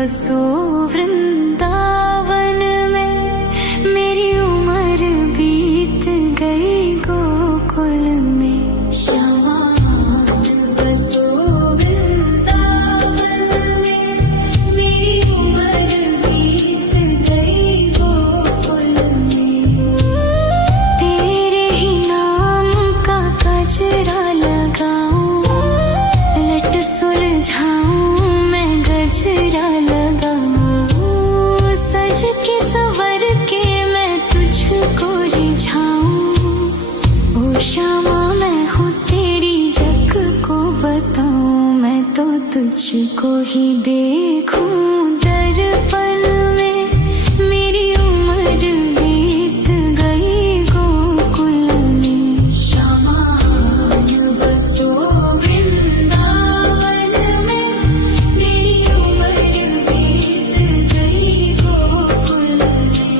बसो वृंदावन में, मेरी उम्र बीत गई गोकुल में। श्यामान बसो वृंदावन में, मेरी उम्र बीत गई गोकुल में। तेरे ही नाम का गजरा लगाऊं, लट सुलझाऊं मैं गजरा लगाऊं, सज के संवर के मैं तुझको रिझाऊं। ओ श्यामा मैं हूँ तेरी जग को बताऊं, मैं तो तुझको ही देखूं दर्पण में, मेरी उम्र बीत गई गोकुल में। श्यामान बसो वृंदावन में, मेरी उम्र बीत गई गोकुल में।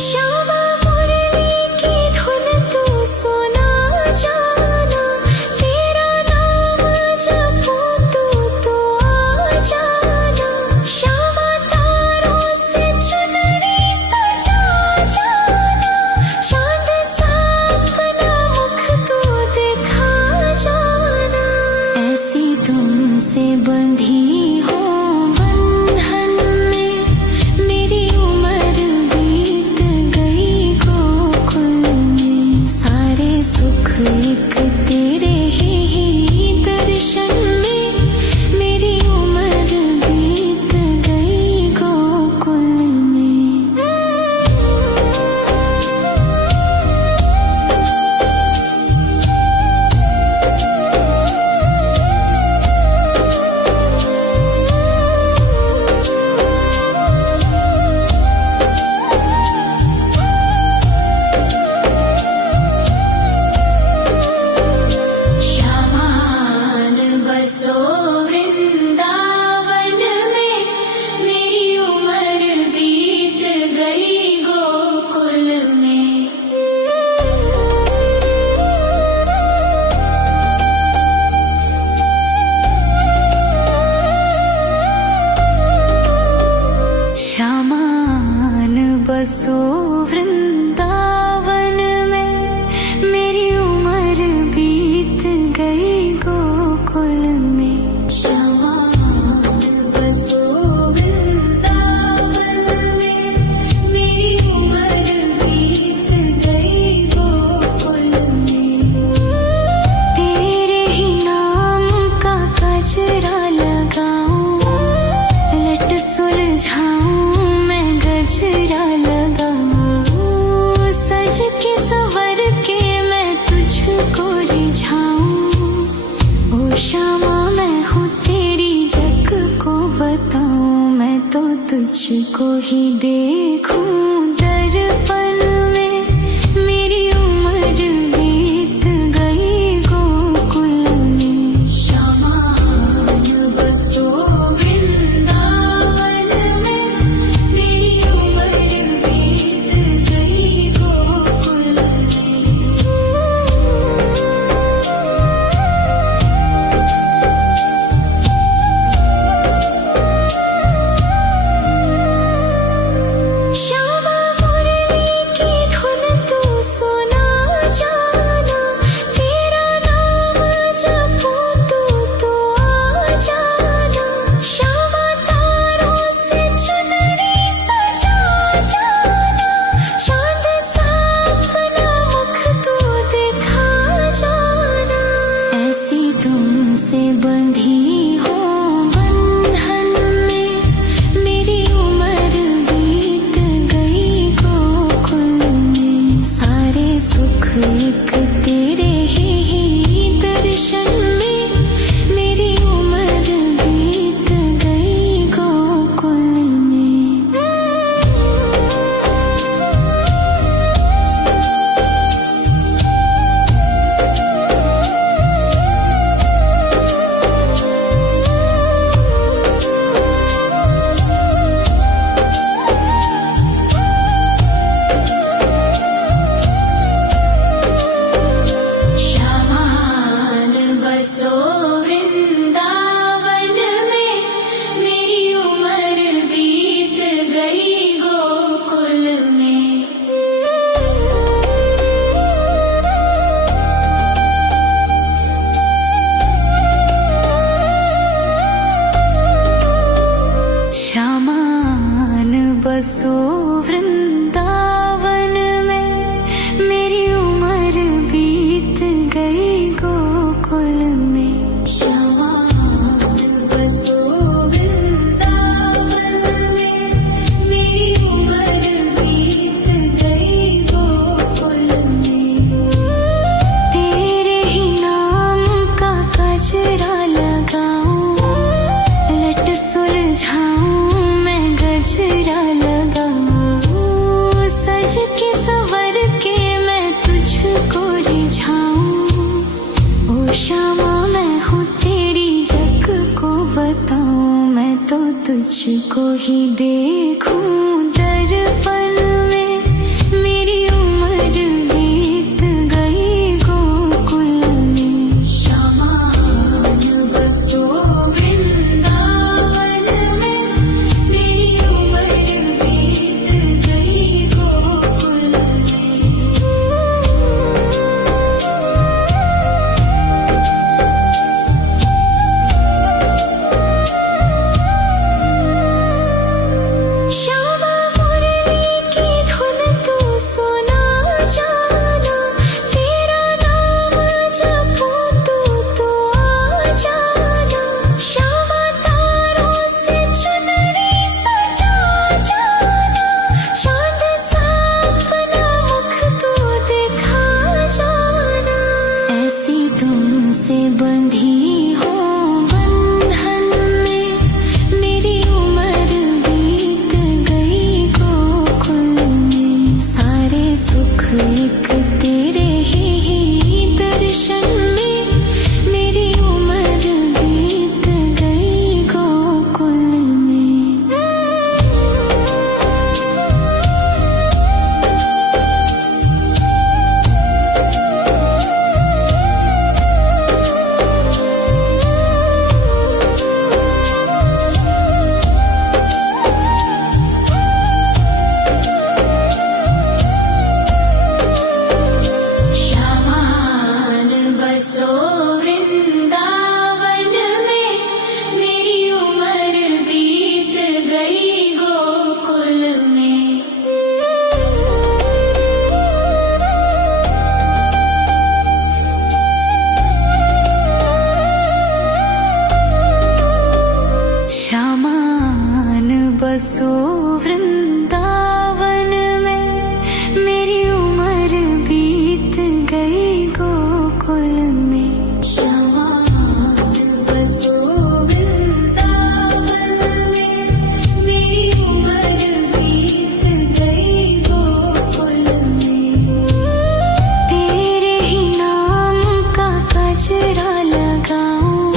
श्यामा मुरली की धुन तू सुना जाना, तेरा नाम जपूं तू तो आ जाना। श्यामा तारों से चुनरी सजा जाना, चांद सा अपना मुख तू दिखा जाना। ऐसी तुमसे बंधी हो बंधन में, मेरी उम्र बीत गई गोकुल में। सारे सुख एक तेरे ही दर्शन में, मेरी उम्र बीत गई गोकुल में। श्यामान बसो वृंदावन में, मेरी उम्र बीत गई गोकुल में। श्यामान बसो वृंदावन में, मेरी उम्र बीत गई गोकुल में। श्यामान बसो वृंदावन में, मेरी उम्र बीत गई गोकुल में। तेरे ही नाम का गजरा लगाऊं, लट सुलझाऊं मैं गजरा लगाऊं, सज के संवर के मैं तुझको रिझाऊं। ओ श्यामा मैं हूँ तेरी जग को बताऊं, मैं तो तुझको ही देखूं दर्पण में, मेरी उम्र बीत गई गोकुल में। श्यामान बसो वृंदावन में, मेरी उम्र बीत गई गोकुल में। श्यामा तुझको ही देखूं दर्पण में, मेरी उम्र बीत गई गोकुल में। श्यामान बसो वृंदावन में, मेरी उम्र बीत गई गोकुल में। श्यामा मुरली की धुन तू सुना जाना, तेरा नाम जपूं तू तो आ जाना। श्यामा तारों से चुनरी सजा जाना, चांद सा अपना मुख तू दिखा जाना। ऐसी तुमसे बंधी हो बंधन में, मेरी उम्र बीत गई गोकुल में। सारे सुख एक तेरे ही दर्शन में, मेरी उम्र बीत गई गोकुल में। श्यामान बसो वृंदावन में, मेरी उम्र बीत गई गोकुल में। श्यामान बसो वृंदावन में, मेरी उम्र बीत गई गोकुल में। श्यामान बसो वृंदावन में, मेरी उम्र बीत गई गोकुल में। तेरे ही नाम का गजरा लगाऊं,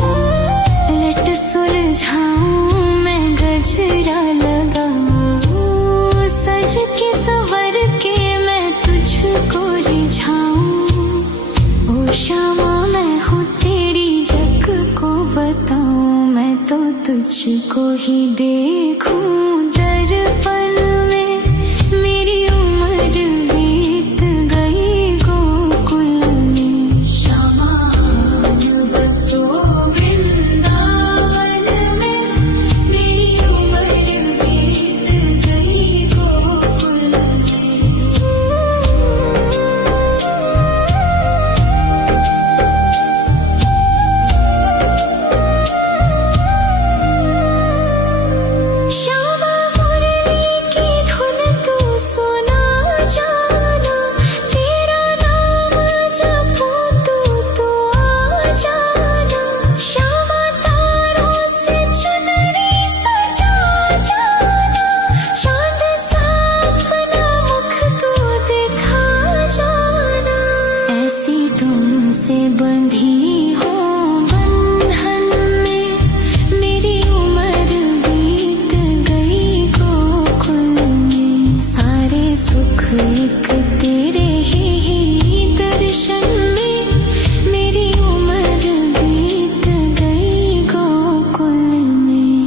लट सुलझाऊं मैं गजरा लगाऊं। सज के संवर के मैं तुझको रिझाऊं। ओ श्यामा मैं हूँ तेरी जग को बताऊं, मैं तो तुझको ही देखूं दर्पण में, मेरी उम्र बीत गई गोकुल में। श्यामान बसो वृंदावन में, मेरी उम्र बीत गई गोकुल में। श्यामा मुरली की धुन तू सुना जाना, तेरा नाम जपूं तू तो आ जाना। श्यामा तारों से चुनरी सजा जाना, चांद सा अपना मुख तू दिखा जाना। ऐसी तुमसे बंधी हो बंधन में, मेरी उम्र बीत गई गोकुल में। सारे सुख एक तेरे ही दर्शन में, मेरी उम्र बीत गई गोकुल में।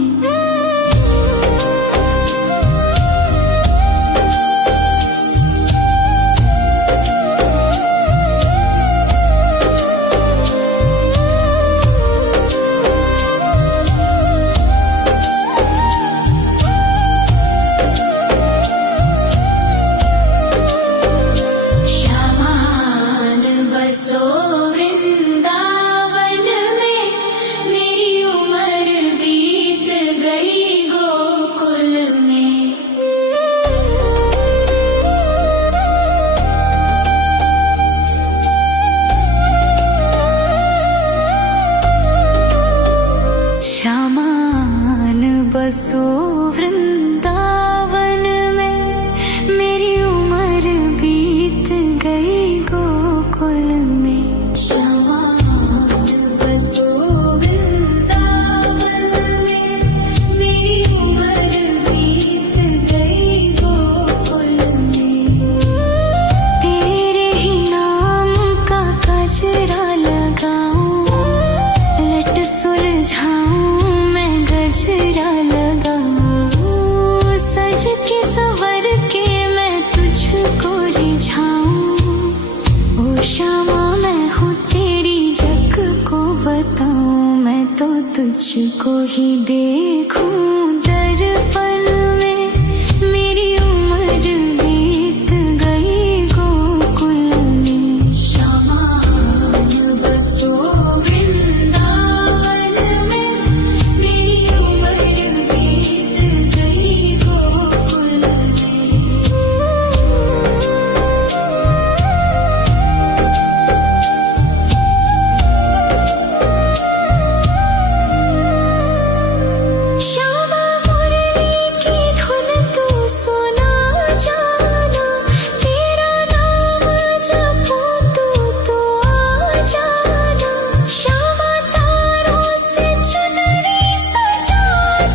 तुझको ही देखूं दर्पण में, मेरी उम्र बीत गई गोकुल में। श्यामान बसो वृंदावन में, मेरी उम्र बीत गई गोकुल में। श्यामा मुरली की धुन तू सुना जाना, तेरा नाम जपूं तो आ जाना। श्यामा तारों से चुनरी सजा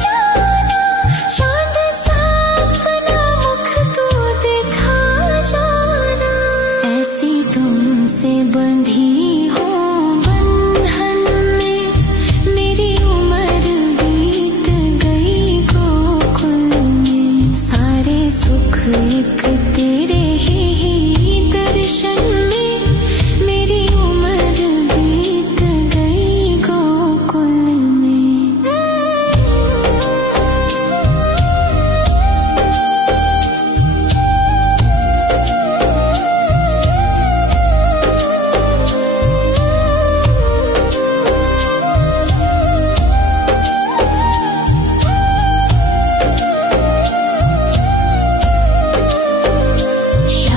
जाना, चांद सा अपना मुख तू दिखा जाना। ऐसी तुमसे बंधी हो बंधन में, मेरी उम्र बीत गई गोकुल में। सारे सुख एक तेरे ही दर्शन में, मेरी उम्र बीत गई गोकुल में।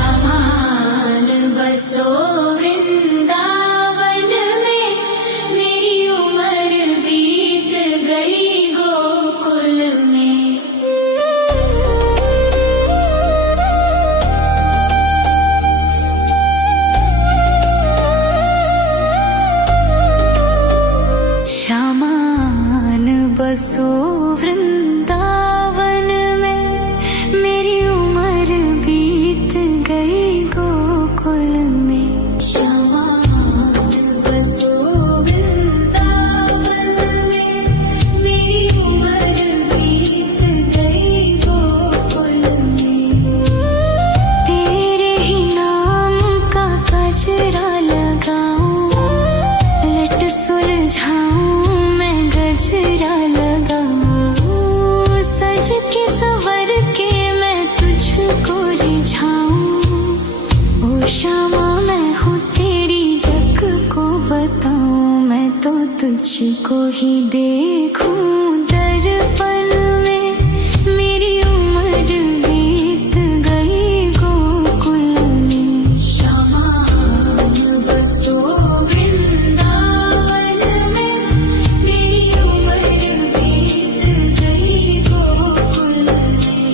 श्यामान बसो वृंदावन में, मेरी उम्र बीत गई गोकुल में। श्यामान बसो वृंदावन में, मेरी उम्र बीत गई गोकुल में। श्यामान बसो वृंदावन में, मेरी उम्र बीत गई गोकुल में। तेरे ही नाम का गजरा लगाऊं, लट सुलझाऊं मैं गजरा लगाऊं। सज के संवर के मैं तुझको रिझाऊं। ओ श्यामा मैं हूँ तेरी जग को बताऊं, मैं तो तुझको ही देखूं दर्पण में, मेरी उम्र बीत गई गोकुल में। श्यामान बसो वृंदावन में, मेरी उम्र बीत गई गोकुल में।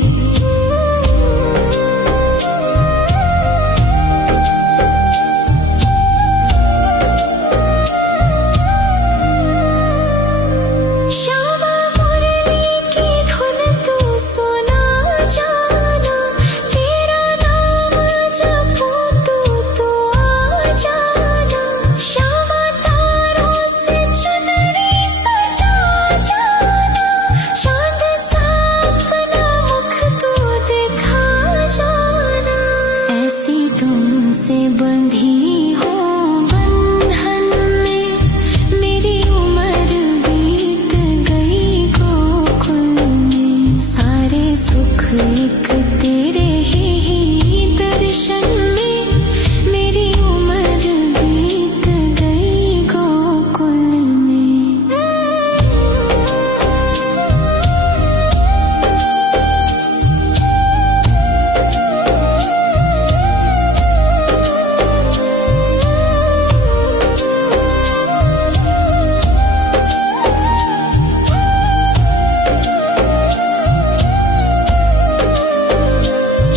श्यामा मुरली की धुन तू सुना जाना, तेरा नाम जपूं तो आ जाना। श्यामा तारों से चुनरी सजा जाना, चांद सा अपना मुख तू दिखा जाना। ऐसी तुमसे बंधी हो बंधन में, मेरी उम्र बीत गई गोकुल में। सारे सुख एक तेरे ही दर्शन में, मेरी उम्र बीत गई गोकुल में।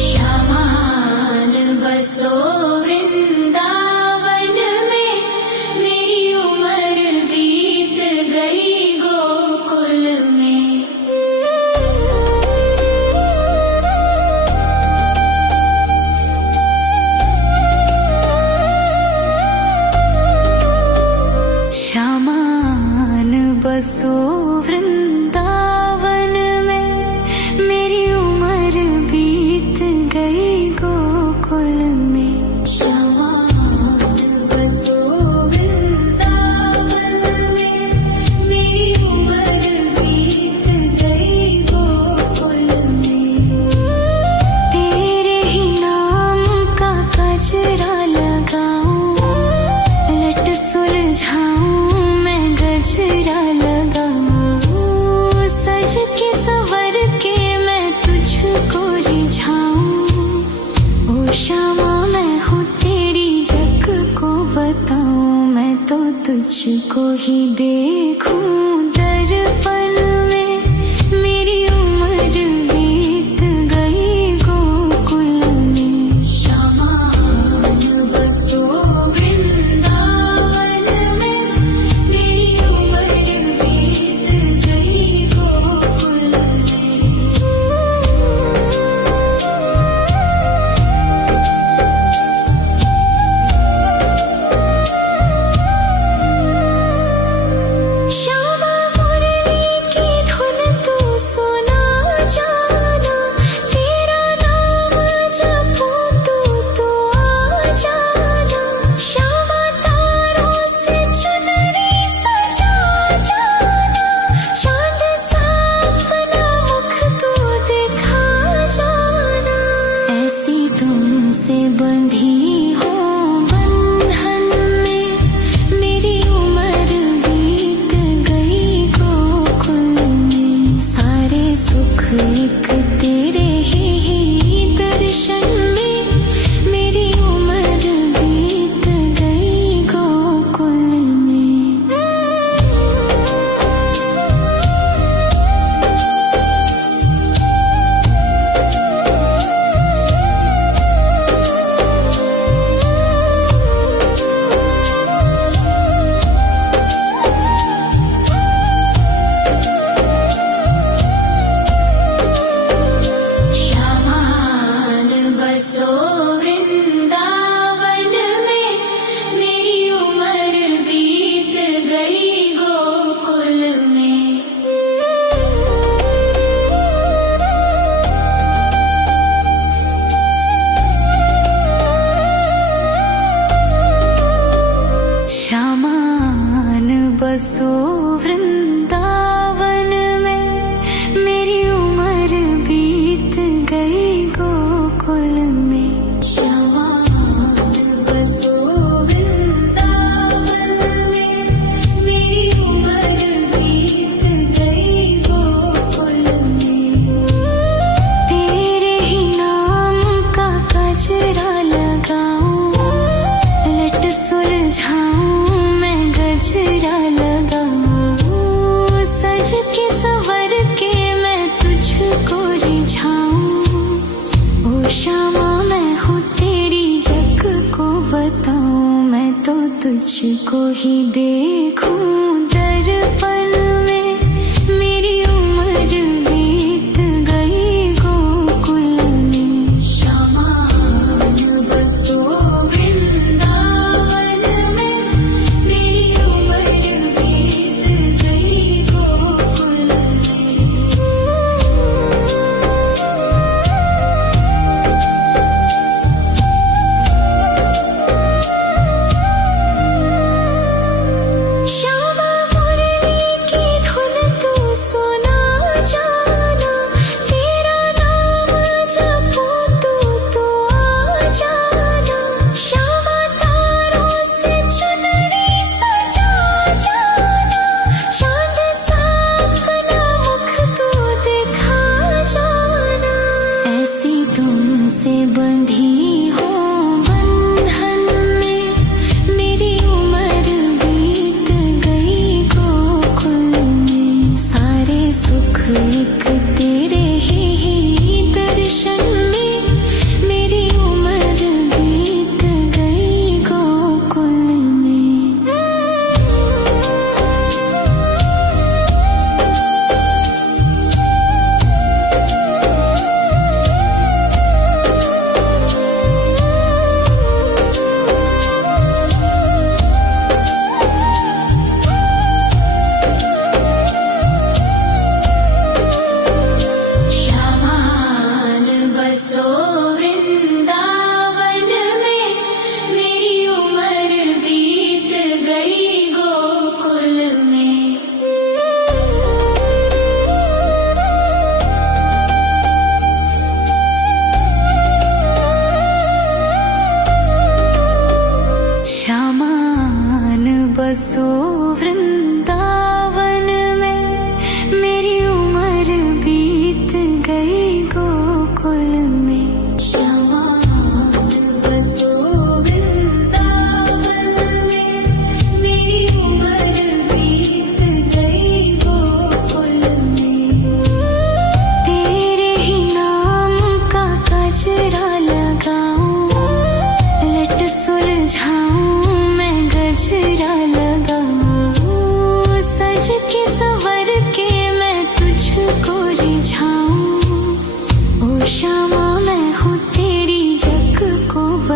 श्यामान बसो वृंदावन में, मेरी उम्र बीत गई गोकुल में। श्यामान बसो वृंदावन में, मेरी उम्र बीत गई गोकुल में। तुझको ही देखूं दर्पण में, मेरी उम्र बीत गई गोकुल में। श्यामान बसो वृंदावन में, मेरी उम्र बीत गई गोकुल में। श्यामा मुरली की धुन तू सुना जाना, तेरा नाम जपूं तू आ जाना। श्यामा तारों से चुनरी सजा जाना, चांद सा अपना मुख तू दिखा जाना। ऐसी तुमसे बंधी हो बंधन में, मेरी उम्र बीत गई गोकुल में। सारे सुख एक तेरे ही दर्शन में, मेरी उम्र बीत गई गोकुल में। श्यामान बसो वृंदावन में, मेरी उम्र बीत गई गोकुल में। श्यामान बसो वृंदावन में, मेरी उम्र बीत गई गोकुल में। श्यामान बसो वृंदावन में, मेरी उम्र बीत गई गोकुल में। तेरे ही नाम का गजरा लगाऊं, लट सुलझाऊं मैं गजरा लगाऊं। सज के संवर के मैं तुझको रिझाऊं। ओ श्यामा मैं हूँ तेरी जग को बताऊं, मैं तो तुझको ही देखूं दर्पण में, मेरी उम्र बीत गई गोकुल में। श्यामान बसो वृंदावन में, मेरी उम्र बीत गई गोकुल में। श्यामा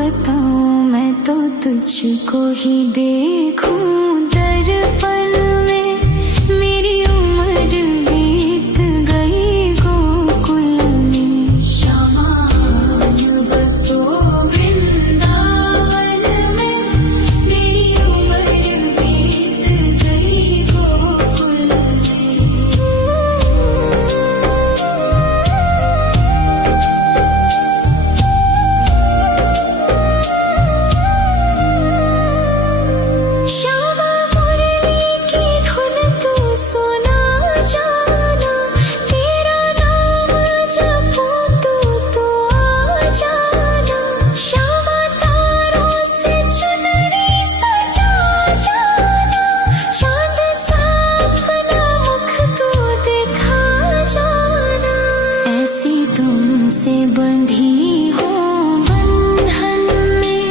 बताऊं, मैं तो तुझको ही देखूं दर्पण में। मेरी उम्र बीत गई गोकुल में। शामान बसो वृंदावन में। मेरी उम्र बीत गई गोकुल में। श्यामा मुरली की धुन तू सुना जाना। तेरा नाम जपूं तो आ जाना। श्यामा तारों से चुनरी सजा जाना। चांद सा अपना मुख तू दिखा जाना। ऐसी तुमसे बंधी हो बंधन में।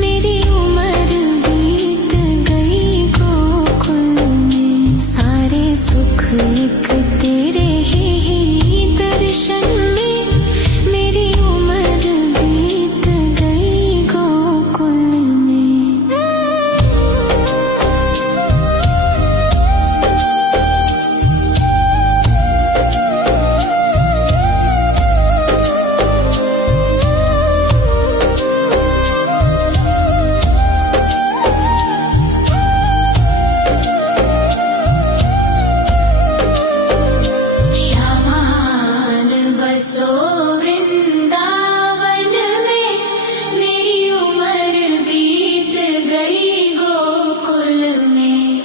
मेरी उम्र बीत गई गोकुल में। सारे सुख एक तेरे ही दर्शन में। मेरी उम्र बीत गई गोकुल में। श्यामान बसो वृंदावन में। मेरी उम्र बीत गई गोकुल में।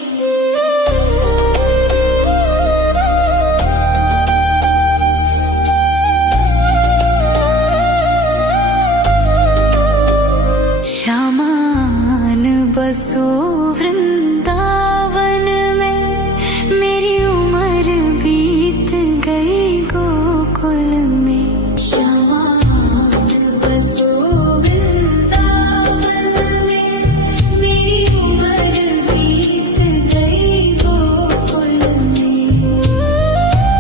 श्यामान बसो वृंदावन में। मेरी उम्र बीत गई गोकुल में। श्यामान बसो वृंदावन में। मेरी उम्र बीत गई गोकुल में।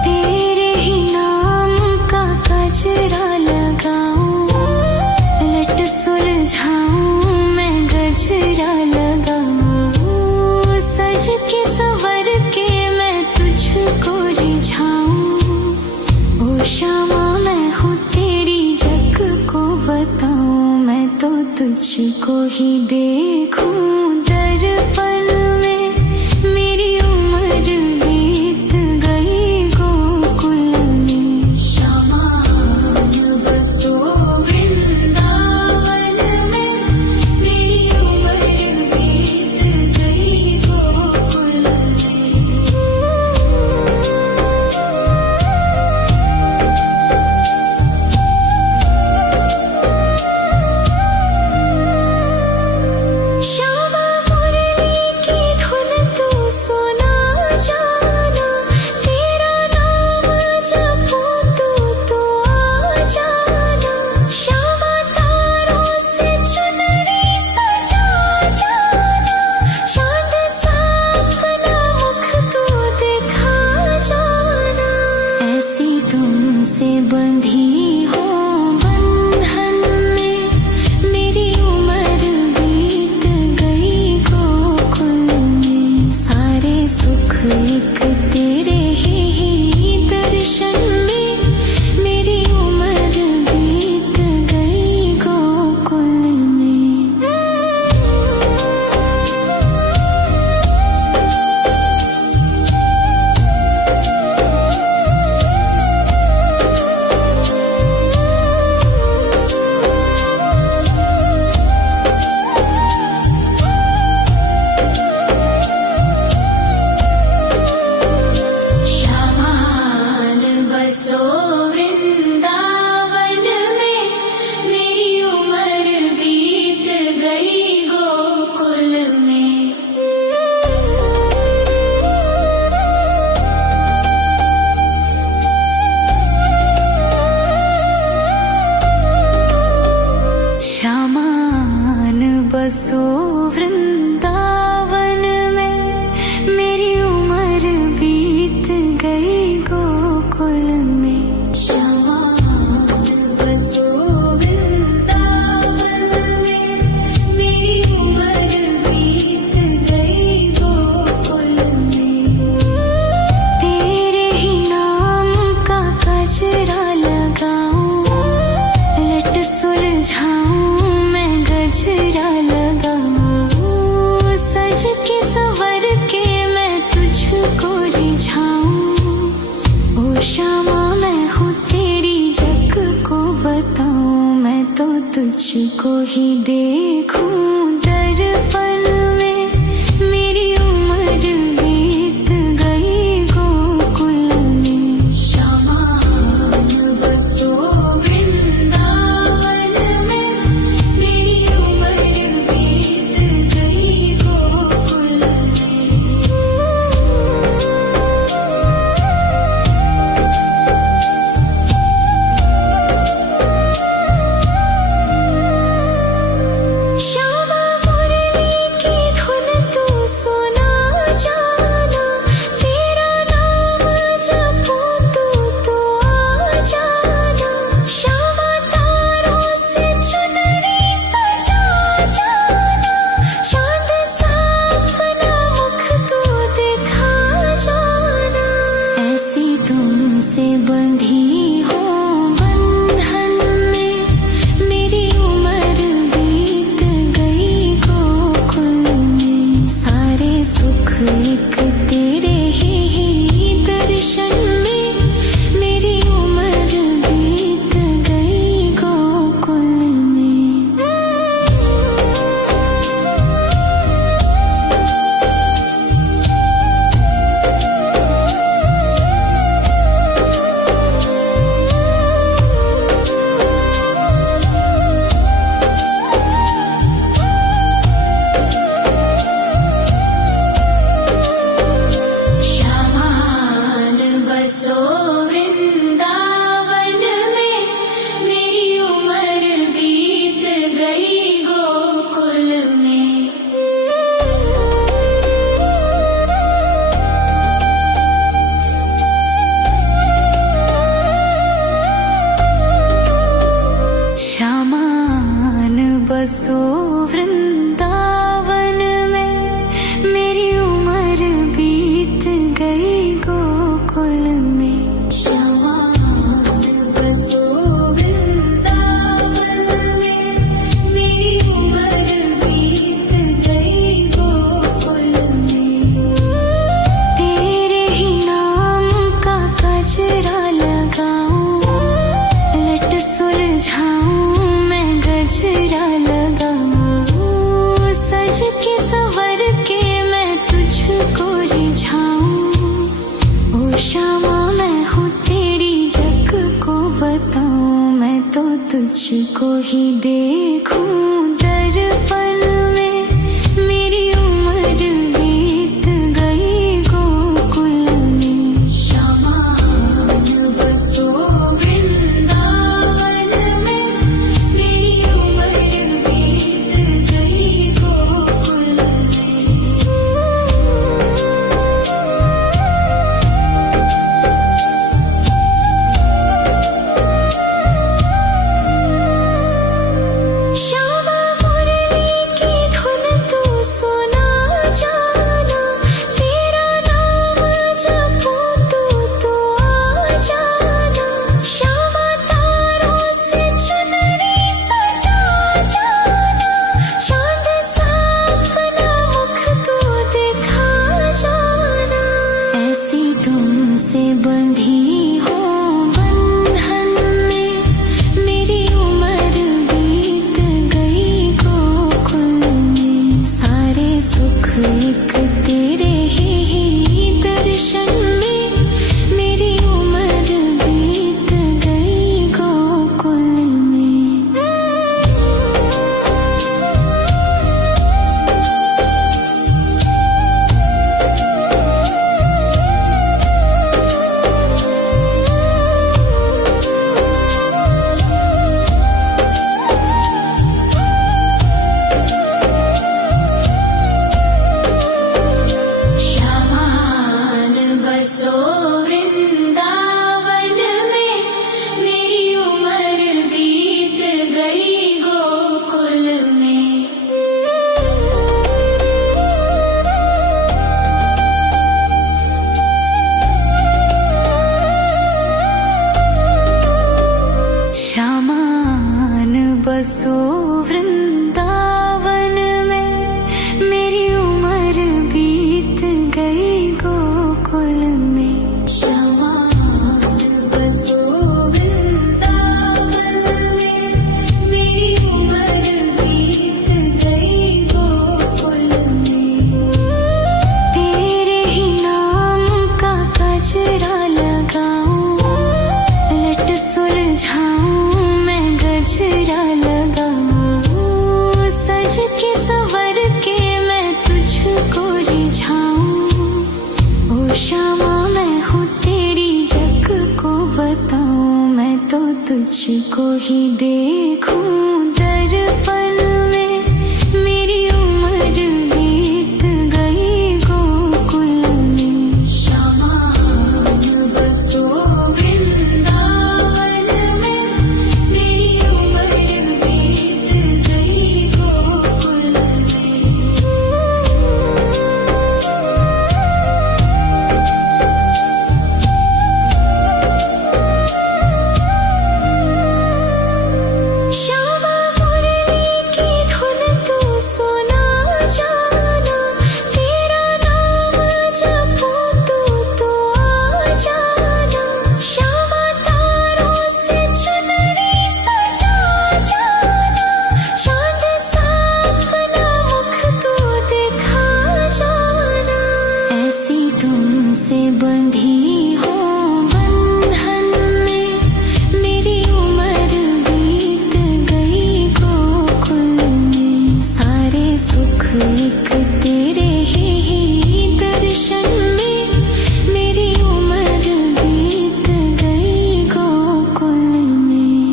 तेरे ही नाम का गजरा लगाऊं। लट सुलझाऊं मैं गजरा लगाऊं। सज के संवर के मैं तुझको रिझाऊं। ओ श्यामा मैं हूँ तेरी जग को बताऊं। मैं तो तुझको ही देखूं दर्पण में। मेरी उम्र बीत गई गोकुल में। श्यामान बसो वृंदावन में। मेरी उम्र बीत गई गोकुल में। श्यामा मुरली की धुन तू सुना जाना। तेरा नाम जपूं तो आ जाना। श्यामा तारों से चुनरी सजा जाना। चांद सा अपना मुख तू दिखा जाना। ऐसी तुमसे बंधी हो बंधन में। मेरी उम्र बीत गई गोकुल में। सारे सुख एक तेरे ही दर्शन में। मेरी उम्र बीत गई गोकुल में। श्यामान बसो वृंदावन में। मेरी उम्र बीत गई गोकुल में। श्यामान बसो वृंदावन में। मेरी उम्र बीत गई गोकुल में। श्यामान बसो वृंदावन तुझको ही देखूं दर्पण में, मेरी उम्र बीत गई गोकुल में। शामान बसो वृंदावन में, मेरी उम्र बीत गई गोकुल में। श्यामा मुरली की धुन तू सुना जाना, तेरा नाम जपूं तू आ जाना। श्यामा तारों से चुनरी सजा जाना, चांद सा अपना मुख तू दिखा जाना। ऐसी तुमसे बंधी हो बंधन में, मेरी उम्र बीत गई गोकुल में। सारे सुख एक तेरे ही दर्शन में, मेरी उम्र बीत गई गोकुल में। श्यामान बसो वृंदावन में, मेरी उम्र बीत गई गोकुल में। श्यामान बसो वृंदावन में, मेरी उम्र बीत गई गोकुल में। श्यामान बसो वृंदावन में, मेरी उम्र बीत गई गोकुल में। तेरे ही नाम का गजरा लगाऊं, लट सुलझाऊं मैं गजरा लगाऊं। सज के संवर के मैं तुझको रिझाऊं। ओ श्यामा मैं हूँ तेरी जग को बताऊं, मैं तो तुझको ही देखूं दर्पण में, मेरी उम्र बीत गई गोकुल में। श्यामान बसो वृंदावन में, मेरी उम्र बीत गई गोकुल में। श्यामा तुझको ही देखूं दर्पण में, मेरी उम्र बीत गई गोकुल में। श्यामान बसो वृंदावन में, मेरी उम्र बीत गई गोकुल में। श्यामा मुरली की धुन तू सुना जाना, तेरा नाम जपूं तू आ जाना। श्यामा तारों से चुनरी सजा जाना, चांद सा अपना मुख तू दिखा जाना। ऐसी तुमसे बंधी हो बंधन में, मेरी उम्र बीत गई गोकुल में। सारे सुख एक तेरे ही दर्शन में, मेरी उम्र बीत गई गोकुल में।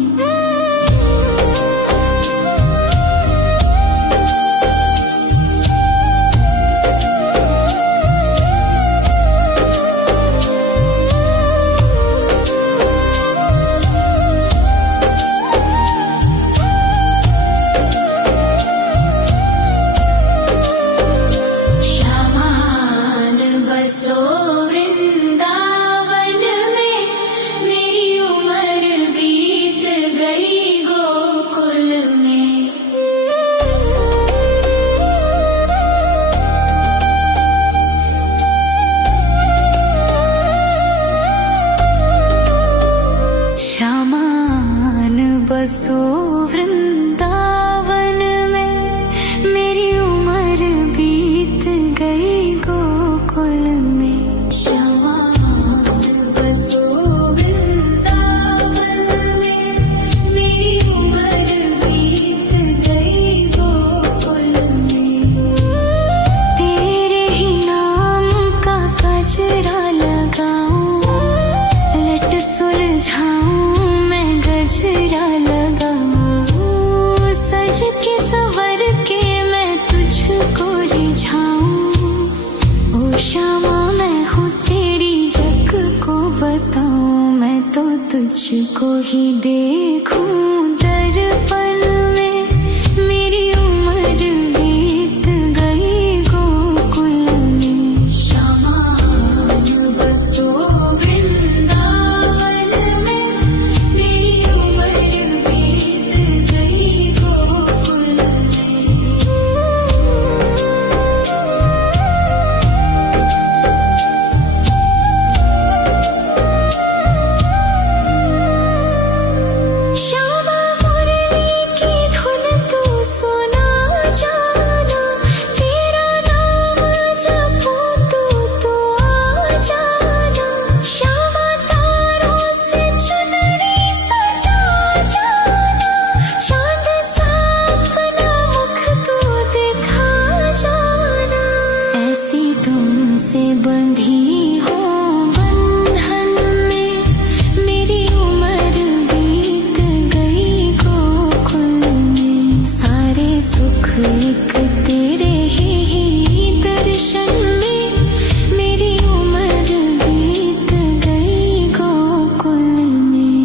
श्यामान बसो वृंदावन में, मेरी उम्र बीत गई गोकुल में। श्यामान बसो वृंदावन में, मेरी उम्र बीत गई गोकुल में। श्यामान बसो वृंदावन में, मेरी उम्र बीत गई गोकुल में। तेरे ही नाम का गजरा लगाऊं, लट सुलझाऊं मैं गजरा लगाऊं। सज के संवर के मैं तुझको रिझाऊं। ओ श्यामा मैं हूँ तेरी जग को बताऊं, मैं तो तुझको ही देखूं दर्पण में, मेरी उम्र बीत गई गोकुल में। श्यामान बसो वृंदावन में, मेरी उम्र बीत गई गोकुल में। श्यामा मुरली की धुन तू सुना जाना, तेरा नाम जपूं तू आ जाना। श्यामा तारों से चुनरी सजा जाना, चांद सा अपना मुख तू दिखा जाना। ऐसी तुमसे बंधी हो बंधन में, मेरी उम्र बीत गई गोकुल में। सारे सुख एक तेरे ही दर्शन में, मेरी उम्र बीत गई गोकुल में।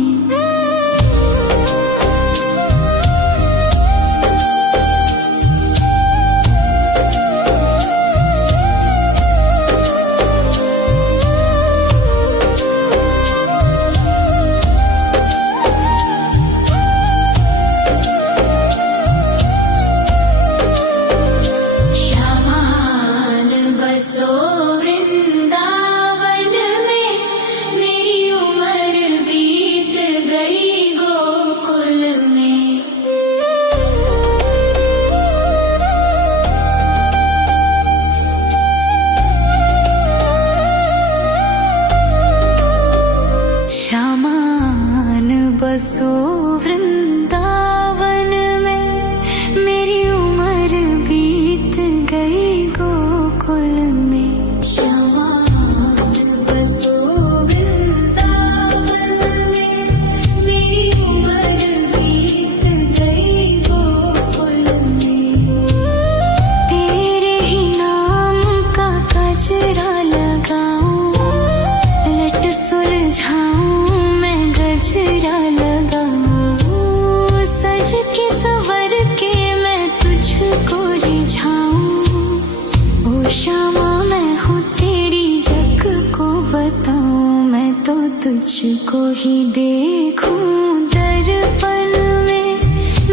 तो तुझको ही देखूं दर्पण में।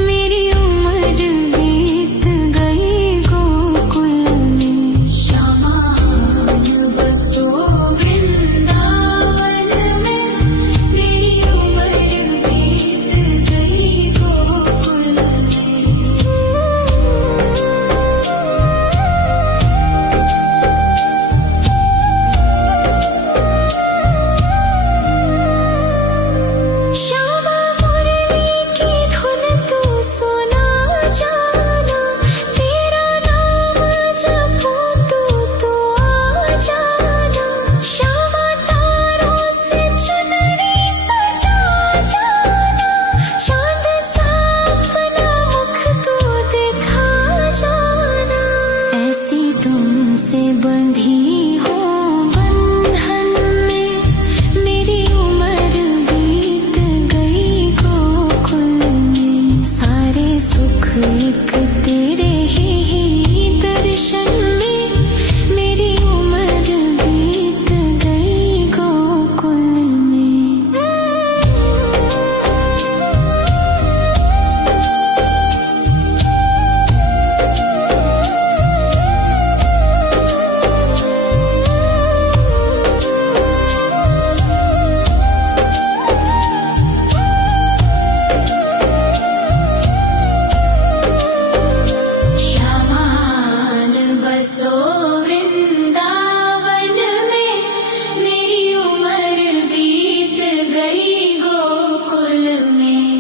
मेरी उम्र बीत गई गोकुल में। श्यामान बसो वृंदावन में। मेरी उम्र बीत गई गोकुल में। श्यामा मुरली की धुन तू सुना जाना। तेरा नाम जपूं तो आ जाना। श्यामा तारों से चुनरी सजा जाना। चांद सा अपना मुख तू दिखा जाना। ऐसी तुमसे बंधी हो बंधन में। मेरी उम्र बीत गई गोकुल में। सारे सुख एक तेरे ही दर्शन में। मेरी उम्र बीत गई गोकुल में। श्यामान बसो वृंदावन में। मेरी उम्र बीत गई गोकुल में।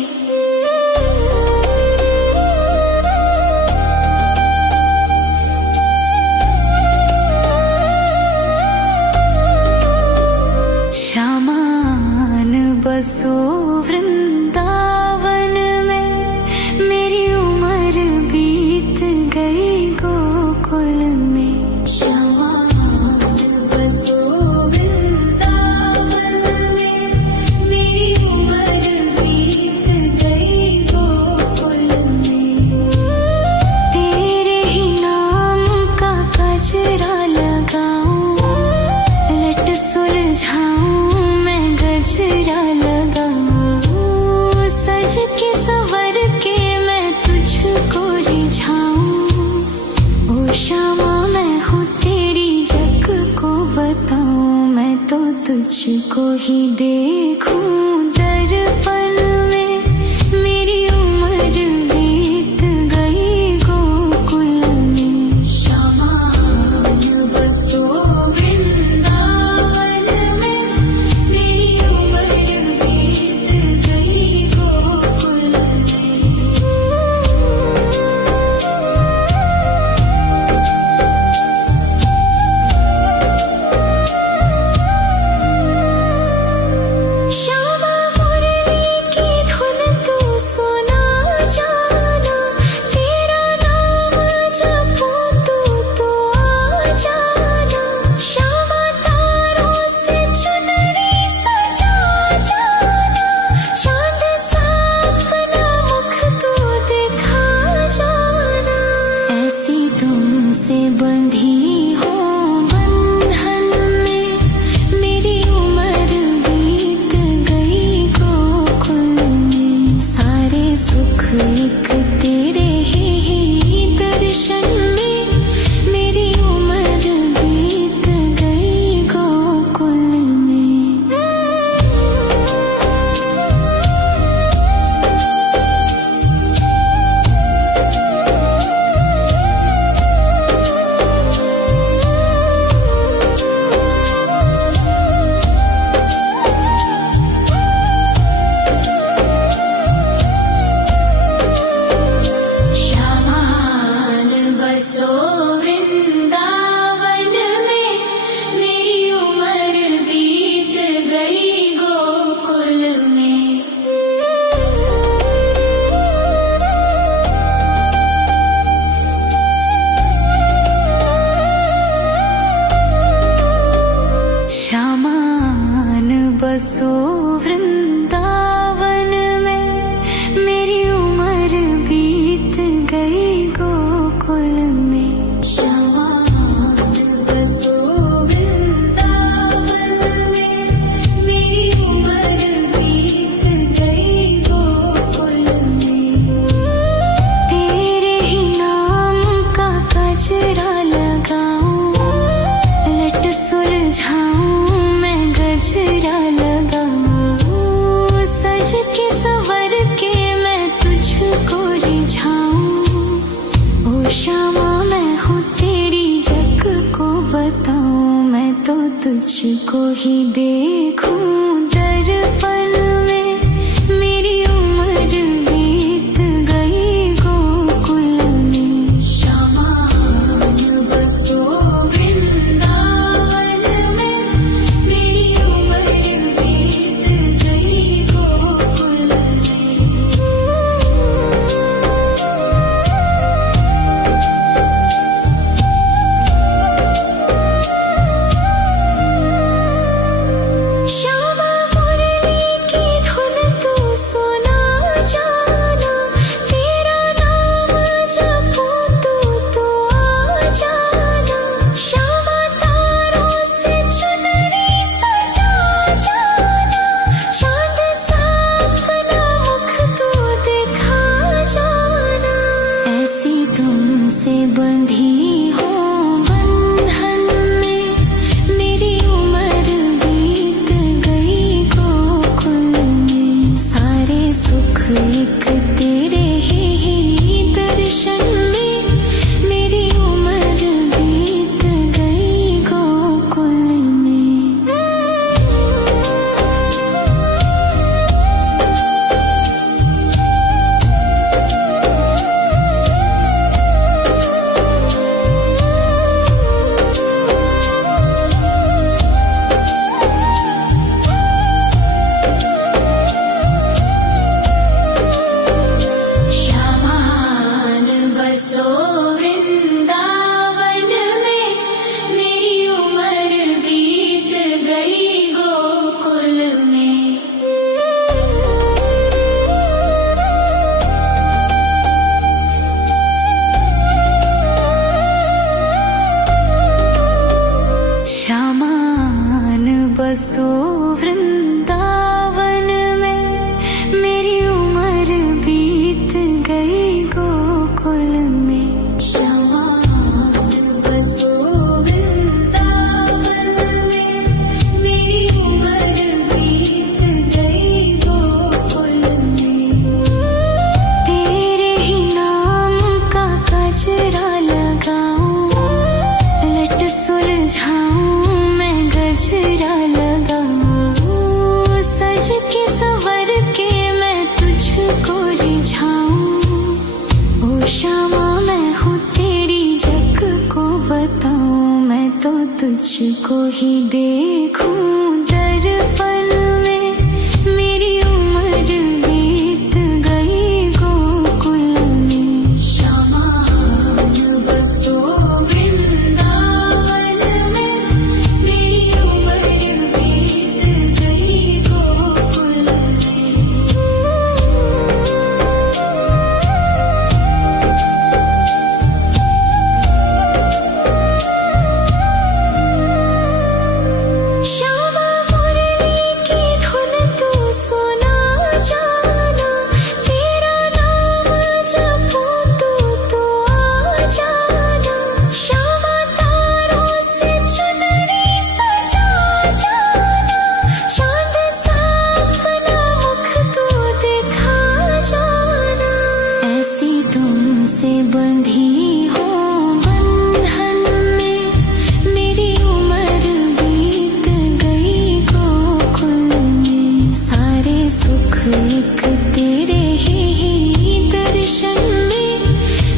श्यामान बसो वृंदावन में। मेरी उम्र बीत गई गोकुल में। श्यामान बसो वृंदावन में। मेरी उम्र बीत गई गोकुल में। तेरे ही नाम का गजरा लगाऊं। लट सुलझाऊं मैं गजरा लगाऊं। सज के संवर के मैं तुझको रिझाऊं। ओ श्यामा मैं हूँ तेरी जग को बताऊं। मैं तो तुझको ही देखूं दर्पण में। मेरी उम्र बीत गई गोकुल में। श्यामान बसो वृंदावन में। मेरी उम्र बीत गई गोकुल में। श्यामा बताऊं, मैं तो तुझको ही देखूं दर्पण में। मेरी उम्र बीत गई गोकुल में। श्यामान बसो वृंदावन में। मेरी उम्र बीत गई गोकुल में। श्यामा मुरली की धुन तू सुना जाना। तेरा नाम जपूं तू आ जाना। श्यामा तारों से चुनरी सजा जाना। चांद सा अपना मुख तू दिखा जाना। ऐसी तुमसे बंधी हो बंधन में। मेरी उम्र बीत गई गोकुल में। सारे सुख एक तेरे ही दर्शन में। मेरी उम्र बीत गई गोकुल में। श्यामान बसो वृंदावन में। मेरी उम्र बीत गई गोकुल में। श्यामान बसो वृंदावन में। मेरी उम्र बीत गई गोकुल में। श्यामान बसो वृंदावन में। मेरी उम्र बीत गई गोकुल में। तेरे ही नाम का गजरा लगाऊं। लट सुलझाऊं मैं गजरा लगाऊं। सज के संवर के मैं तुझको रिझाऊं। ओ श्यामा मैं हूँ तेरी जग को बताऊं। मैं तो तुझको ही देखूं दर्पण में। मेरी उम्र बीत गई गोकुल में। श्यामान बसो वृंदावन में। मेरी उम्र बीत गई गोकुल में। श्यामा मुरली की धुन तू सुना जाना। तेरा नाम जपूं तू आ जाना। श्यामा तारों से चुनरी सजा जाना। चांद सा अपना मुख तू दिखा जाना। ऐसी तुमसे बंधी हो बंधन में। मेरी उम्र बीत गई गोकुल में। सारे सुख एक तेरे ही दर्शन में।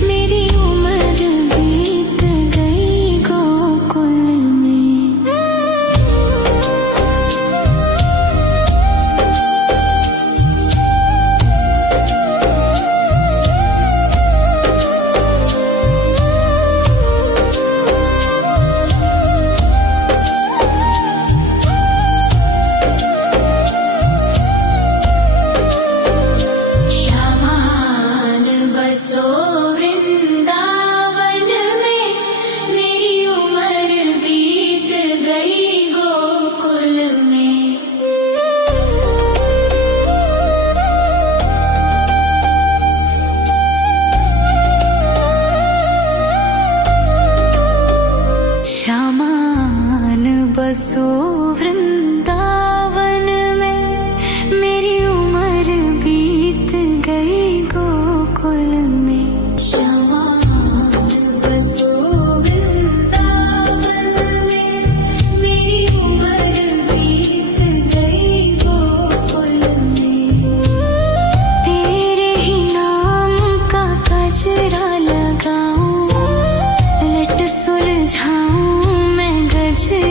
मेरी उम्र बीत गई गोकुल में।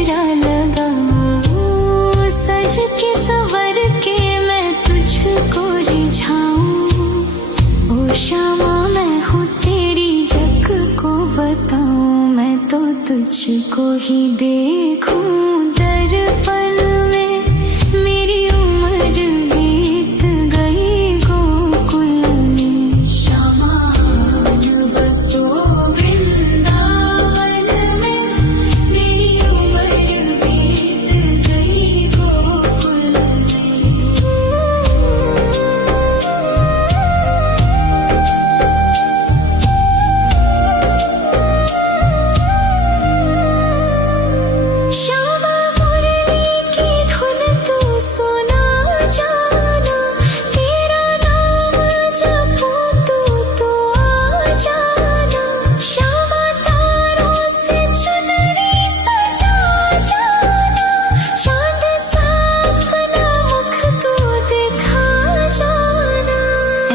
गजरा लगाऊं, सज के संवर के मैं तुझको रिझाऊं। ओ शामा मैं हूँ तेरी, जग को बताऊं, मैं तो तुझको ही देखूं। दर्पण में मेरी उम्र बीत गई गोकुल में, शामान बसो वृंदावन में, मेरी उम्र बीत गई गोकुल में। श्यामा मुरली की धुन तू सुना जाना, तेरा नाम जपूं तो आ जाना। श्यामा तारों से चुनरी सजा जाना, चांद सा अपना मुख तू दिखा जाना।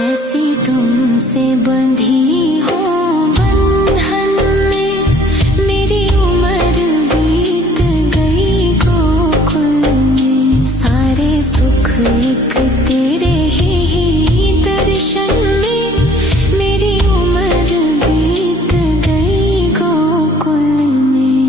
ऐसी तुमसे बंधी हूँ बंधन में, मेरी उम्र बीत गई गोकुल में। सारे सुख एक तेरे ही दर्शन में, मेरी उम्र बीत गई गोकुल में।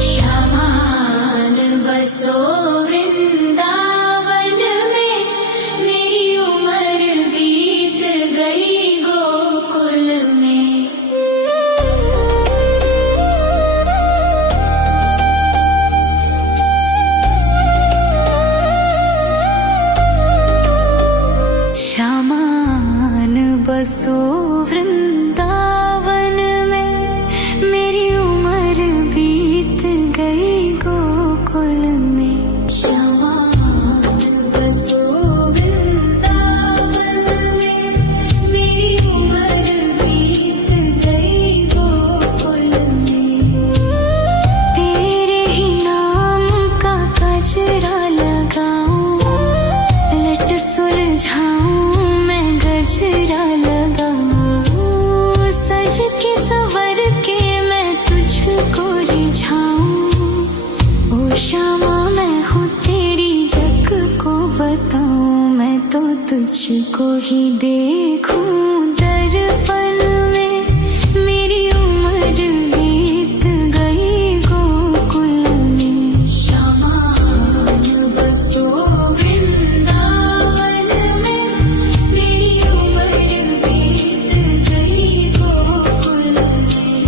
श्यामान बसो वृंदावन में, मेरी उम्र बीत गई गोकुल में। श्यामान बसो वृंदावन में, मेरी उम्र बीत गई गोकुल में। श्यामान बसो वृंदावन में, मेरी उम्र बीत गई गोकुल में। तेरे ही नाम का गजरा लगाऊं, लट सुलझाऊं मैं गजरा लगाऊं, सज के संवर के मैं तुझको रिझाऊं। ओ शामा मैं हूँ तेरी, जग को बताऊं, मैं तो तुझको ही देखूं। दर्पण में मेरी उम्र बीत गई गोकुल में, शामान बसो वृंदावन में, मेरी उम्र बीत गई गोकुल में।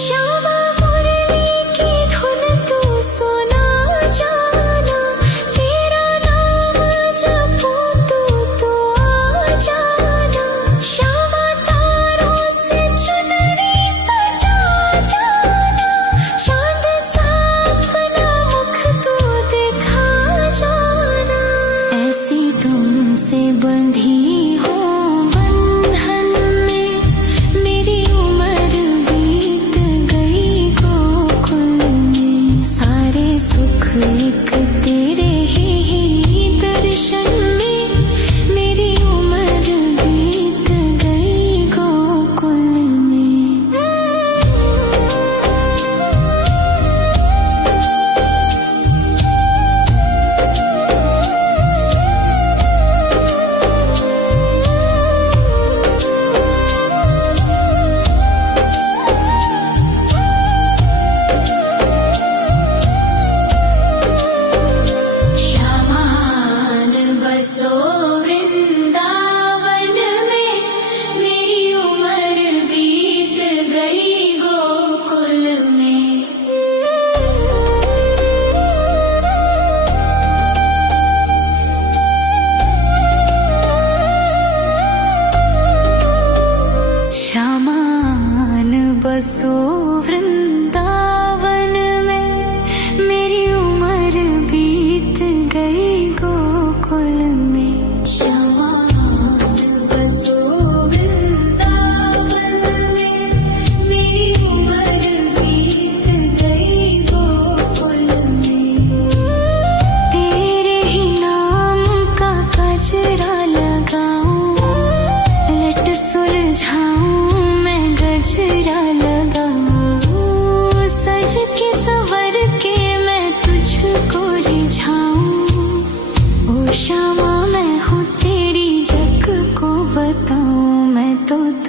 श्यामा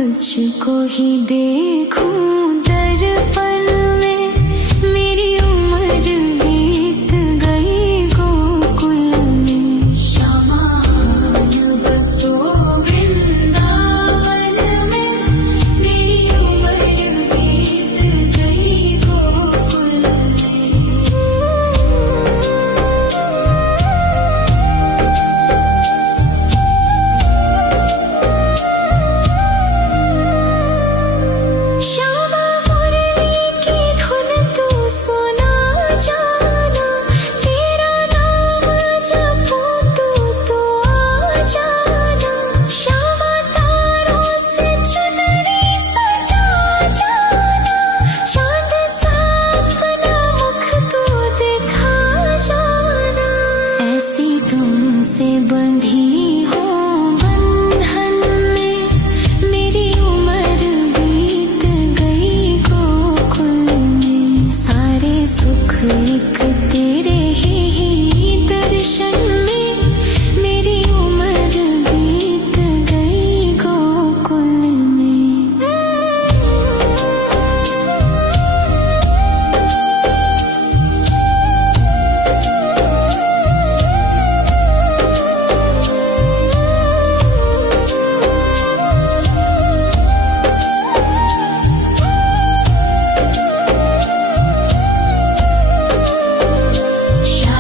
तुझको ही देखूं दर्पण में। मेरी उम्र बीत गई गोकुल में। श्यामान बसो वृंदावन में। मेरी उम्र बीत गई गोकुल में। श्यामा मुरली की धुन तू सुना जाना। तेरा नाम जपूं तो आ जाना। श्यामा तारों से चुनरी सजा जाना। चांद सा अपना मुख तू दिखा जाना। ऐसी तुमसे बंधी हो बंधन में। मेरी उम्र बीत गई गोकुल में। सारे सुख एक तेरे ही दर्शन में। मेरी उम्र बीत गई गोकुल में।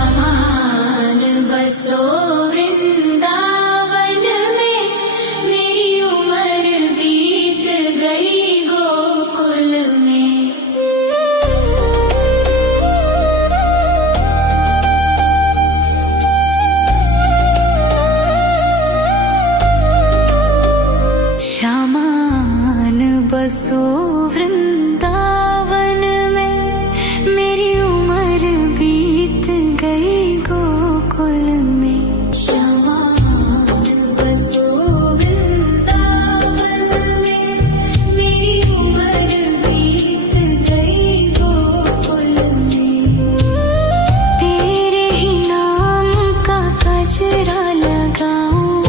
श्यामान बसो वृंदावन में। मेरी उम्र बीत गई गोकुल में। श्यामान बसो वृंदावन में। मेरी उम्र बीत गई गोकुल में। श्यामान बसो वृंदावन में। मेरी उम्र बीत गई गोकुल में। तेरे ही नाम का गजरा लगाऊं।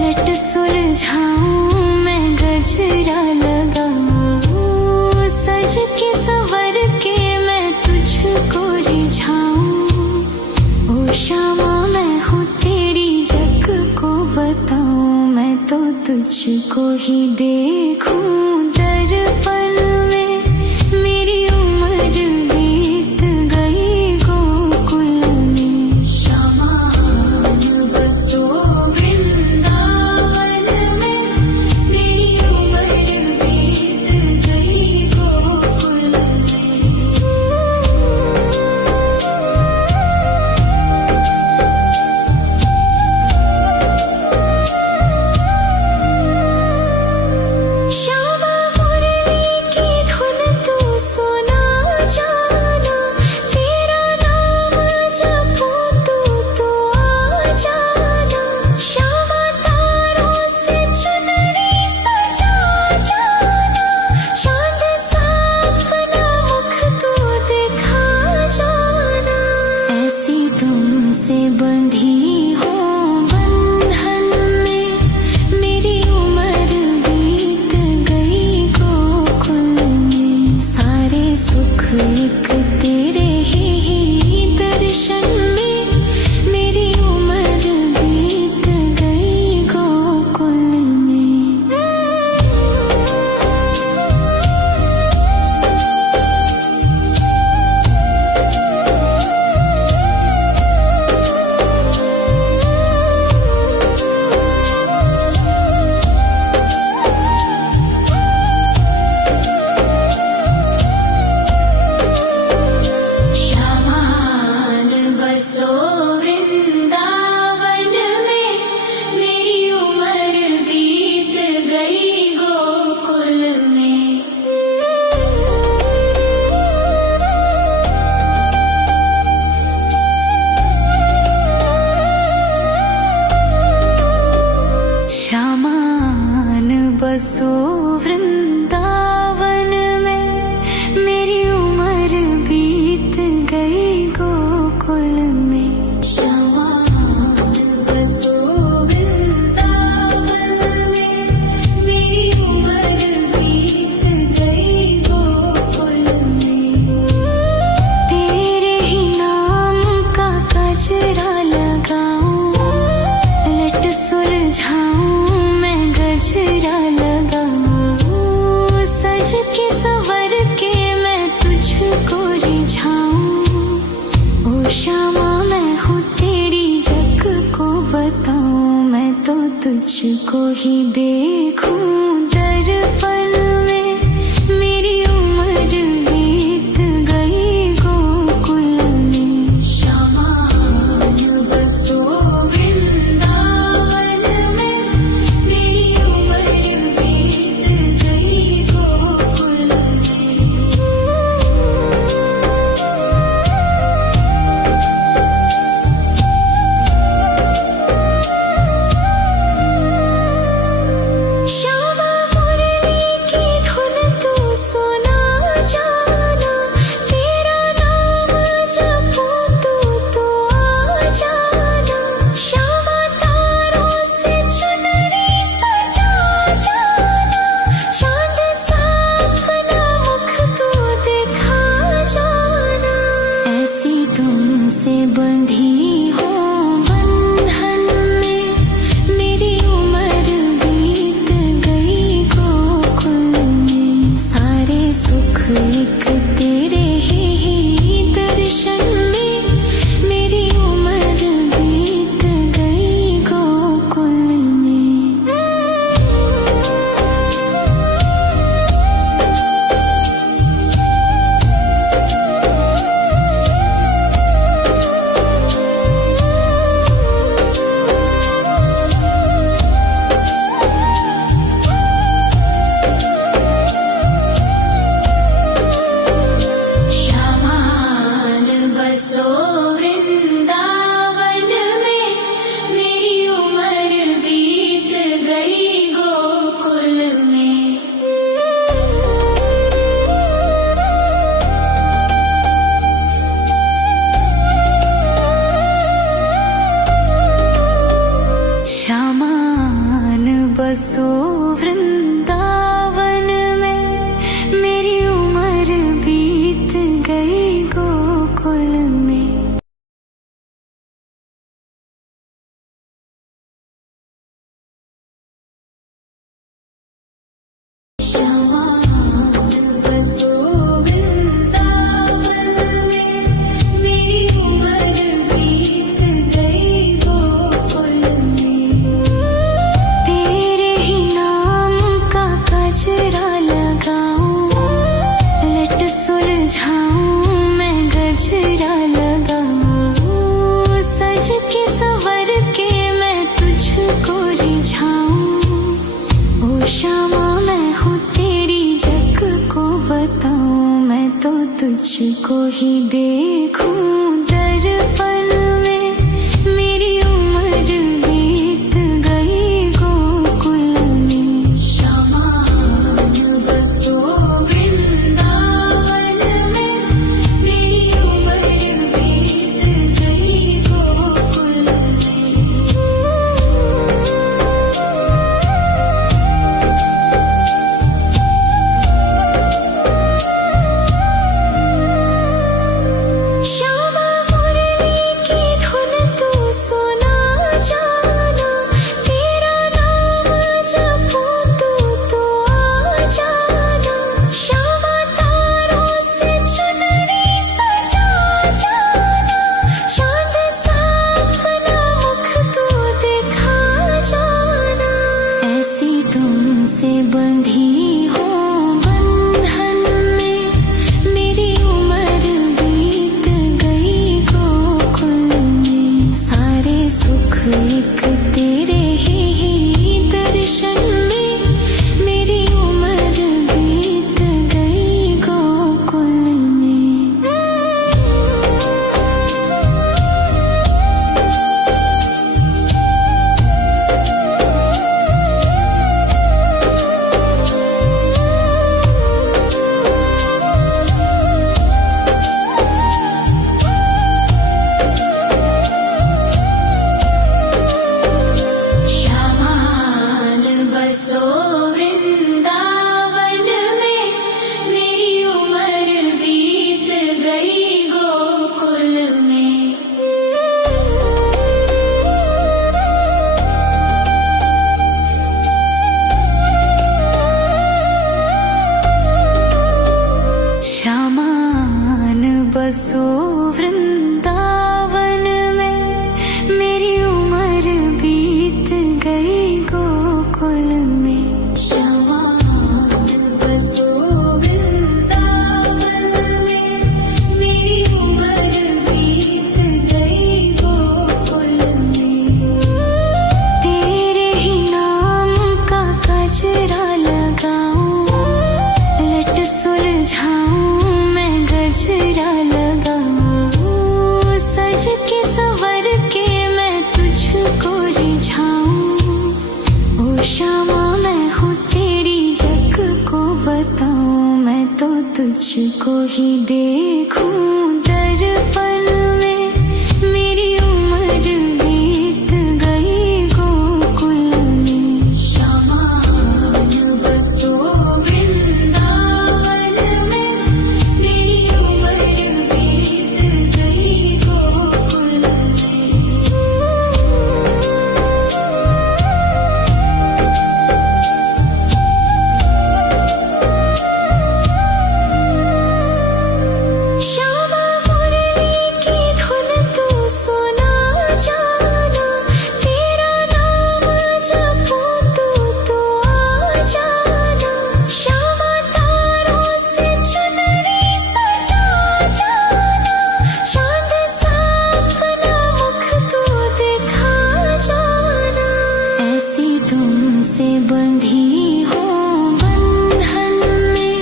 लट सुलझाऊं मैं गजरा लगाऊं। सज के संवर के मैं तुझको रिझाऊं। ओ श्यामा मैं हूँ तेरी जग को बताऊं। मैं तो तुझको ही देखूं दर्पण में। मेरी उम्र बीत गई गोकुल में। श्यामान बसो वृंदावन में। मेरी उम्र बीत गई गोकुल में। श्यामा मुरली की धुन तू सुना जाना। तेरा नाम जपूं तो आ जाना। श्यामा तारों से चुनरी सजा जाना। चांद सा अपना मुख तू दिखा जाना। ऐसी तुमसे बंधी हो बंधन में। मेरी उम्र बीत गई गोकुल में। सारे सुख एक तेरे ही दर्शन में। मेरी उम्र बीत गई गोकुल में। श्यामान बसो वृंदावन में। मेरी उम्र बीत गई गोकुल में। श्यामान बसो वृंदावन में। मेरी उम्र बीत गई गोकुल में। श्यामान बसो वृंदावन में। मेरी तुझको ही देखूं दर्पण में, मेरी उम्र बीत गई गोकुल में। शामान बसो वृंदावन में, मेरी उम्र बीत गई गोकुल में। श्यामा मुरली की धुन तू सुना जाना, तेरा नाम जपूं तू आ जाना। श्यामा तारों से चुनरी सजा जाना, चांद सा अपना मुख तू दिखा जाना। ऐसी तुमसे बंधी हो बंधन में, मेरी उम्र बीत गई गोकुल में। सारे सुख एक तेरे ही दर्शन में, मेरी उम्र बीत गई गोकुल में। श्यामान बसो वृंदावन में, मेरी उम्र बीत गई गोकुल में। श्यामान बसो वृंदावन में, मेरी उम्र बीत गई गोकुल में। श्यामान बसो वृंदावन में, मेरी उम्र बीत गई गोकुल में। तेरे ही नाम का गजरा लगाऊं, लट सुलझाऊं मैं गजरा लगाऊं। सज के संवर के मैं तुझको रिझाऊं। ओ श्यामा मैं हूँ तेरी जग को बताऊं, मैं तो तुझको ही देखूं दर्पण में, मेरी उम्र बीत गई गोकुल में। श्यामान बसो वृंदावन में, मेरी उम्र बीत गई गोकुल में। श्यामा मुरली की धुन तू सुना जाना, तेरा नाम जपूं तू आ जाना। श्यामा तारों से चुनरी सजा जाना, चांद सा अपना मुख तू दिखा जाना। ऐसी तुमसे बंधी हो बंधन में, मेरी उम्र बीत गई गोकुल में। सारे सुख एक तेरे ही दर्शन में, मेरी उम्र बीत गई गोकुल में। बताऊं, मैं तो तुझको ही देखूं दर्पण में। मेरी उम्र बीत गई गोकुल में। श्यामान बसो वृंदावन में। मेरी उम्र बीत गई गोकुल में। श्यामा मुरली की धुन तू सुना जाना, तेरा नाम जपूं तो आ जाना। श्यामा तारों से चुनरी सजा जाना, चांद सा अपना मुख तू दिखा जाना। ऐसी तुमसे बंधी हूँ बंधन में,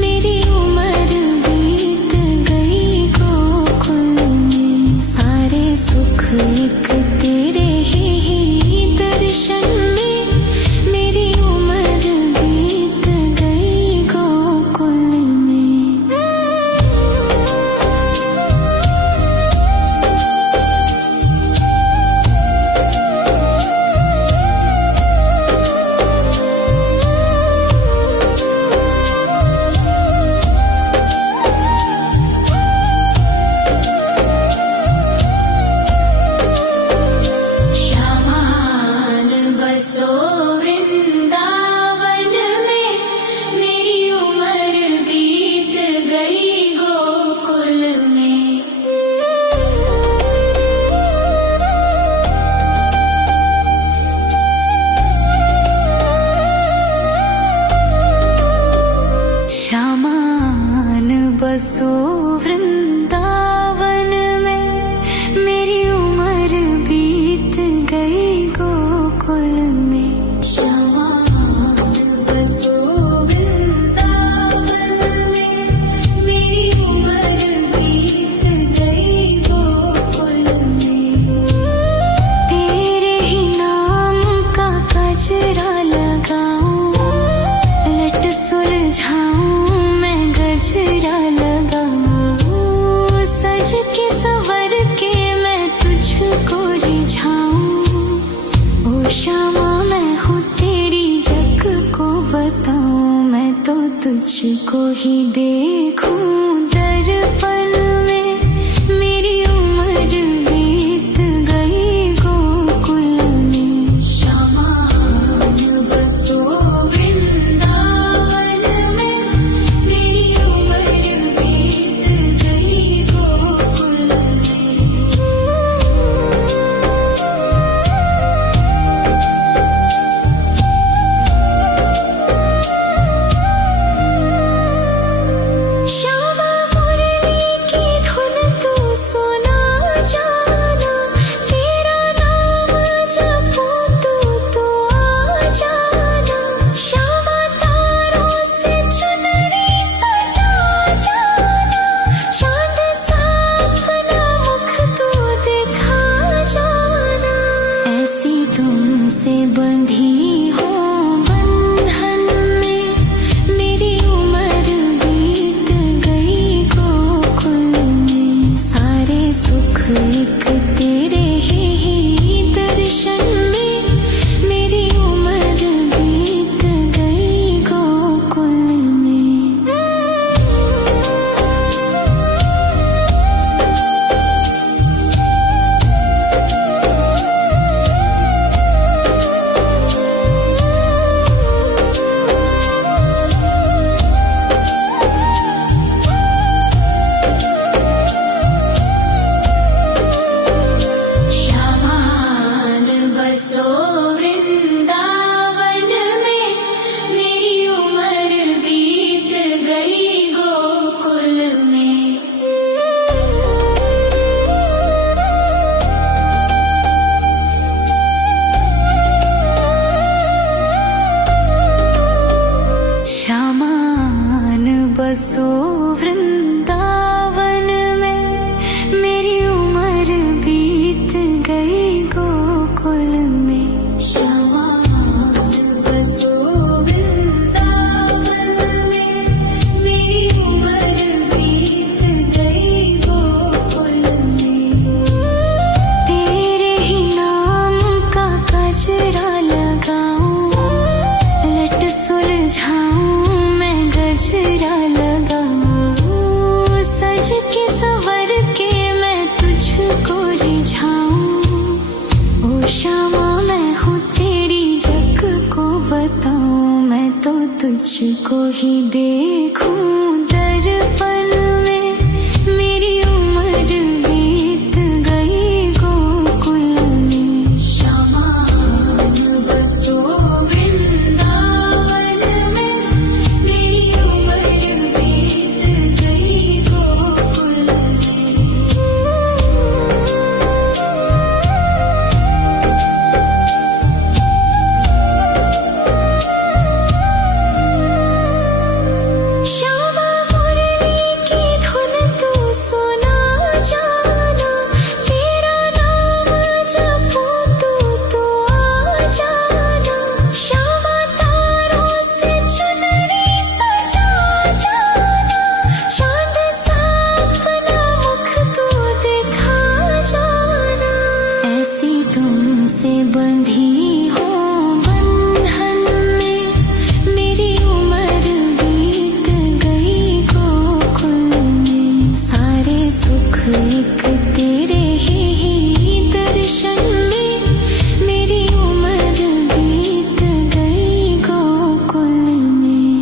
मेरी उम्र बीत गई गोकुल में। सारे सुख एक तेरे ही दर्शन में, मेरी उम्र बीत गई गोकुल में। श्यामान बसो वृंदावन में। मेरी उम्र बीत गई गोकुल में। श्यामान बसो वृंदावन में। मेरी उम्र बीत गई गोकुल में। श्यामान बसो वृंदावन में। मेरी उम्र बीत गई गोकुल में। तेरे ही नाम का गजरा लगाऊं, लट सुलझाऊं मैं गजरा लगाऊं। सज के सवर के मैं तुझको रिझाऊं। ओ श्यामा मैं हूँ तेरी जग को बताऊं, मैं तो तुझको ही देखूं दर्पण में। मेरी उम्र बीत गई गोकुल में। श्यामान बसो वृंदावन में। मेरी उम्र बीत गई गोकुल में। श्यामा मुरली की धुन तू सुना जाना, तेरा नाम जपूं तो आ जाना। श्यामा तारों से चुनरी सजा जाना, चांद सा अपना मुख तू दिखा जाना। ऐसी तुमसे बंधी हूँ बंधन में, मेरी उम्र बीत गई गोकुल में। सारे सुख एक तेरे ही दर्शन में, मेरी उम्र बीत गई गोकुल में। श्यामान बसो वृंदावन में। मेरी उम्र बीत गई गोकुल में। श्यामान बसो वृंदावन में। मेरी उम्र बीत गई गोकुल में। श्यामान बसो वृंदावन मुझको ही देखूं दर्पण में, मेरी उम्र बीत गई गोकुल में। शामान बसो वृंदावन में, मेरी उम्र बीत गई गोकुल में। श्यामा मुरली की धुन तू सुना जाना, तेरा नाम जपूं तू आ जाना। श्यामा तारों से चुनरी सजा जाना, चांद सा अपना मुख तू दिखा जाना। ऐसी तुमसे बंधी हो बंधन में, मेरी उम्र बीत गई गोकुल में। सारे सुख एक तेरे ही दर्शन में, मेरी उम्र बीत गई गोकुल में।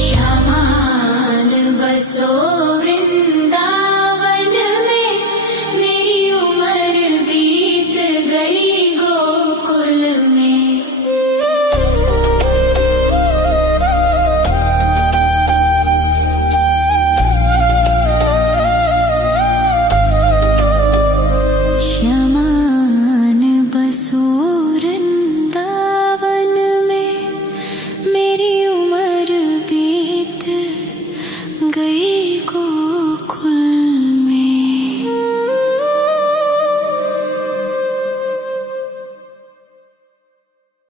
श्यामान बसो वृंदावन में, मेरी उम्र बीत गई गोकुल में। श्यामान बसो वृंदावन में, मेरी उम्र बीत गई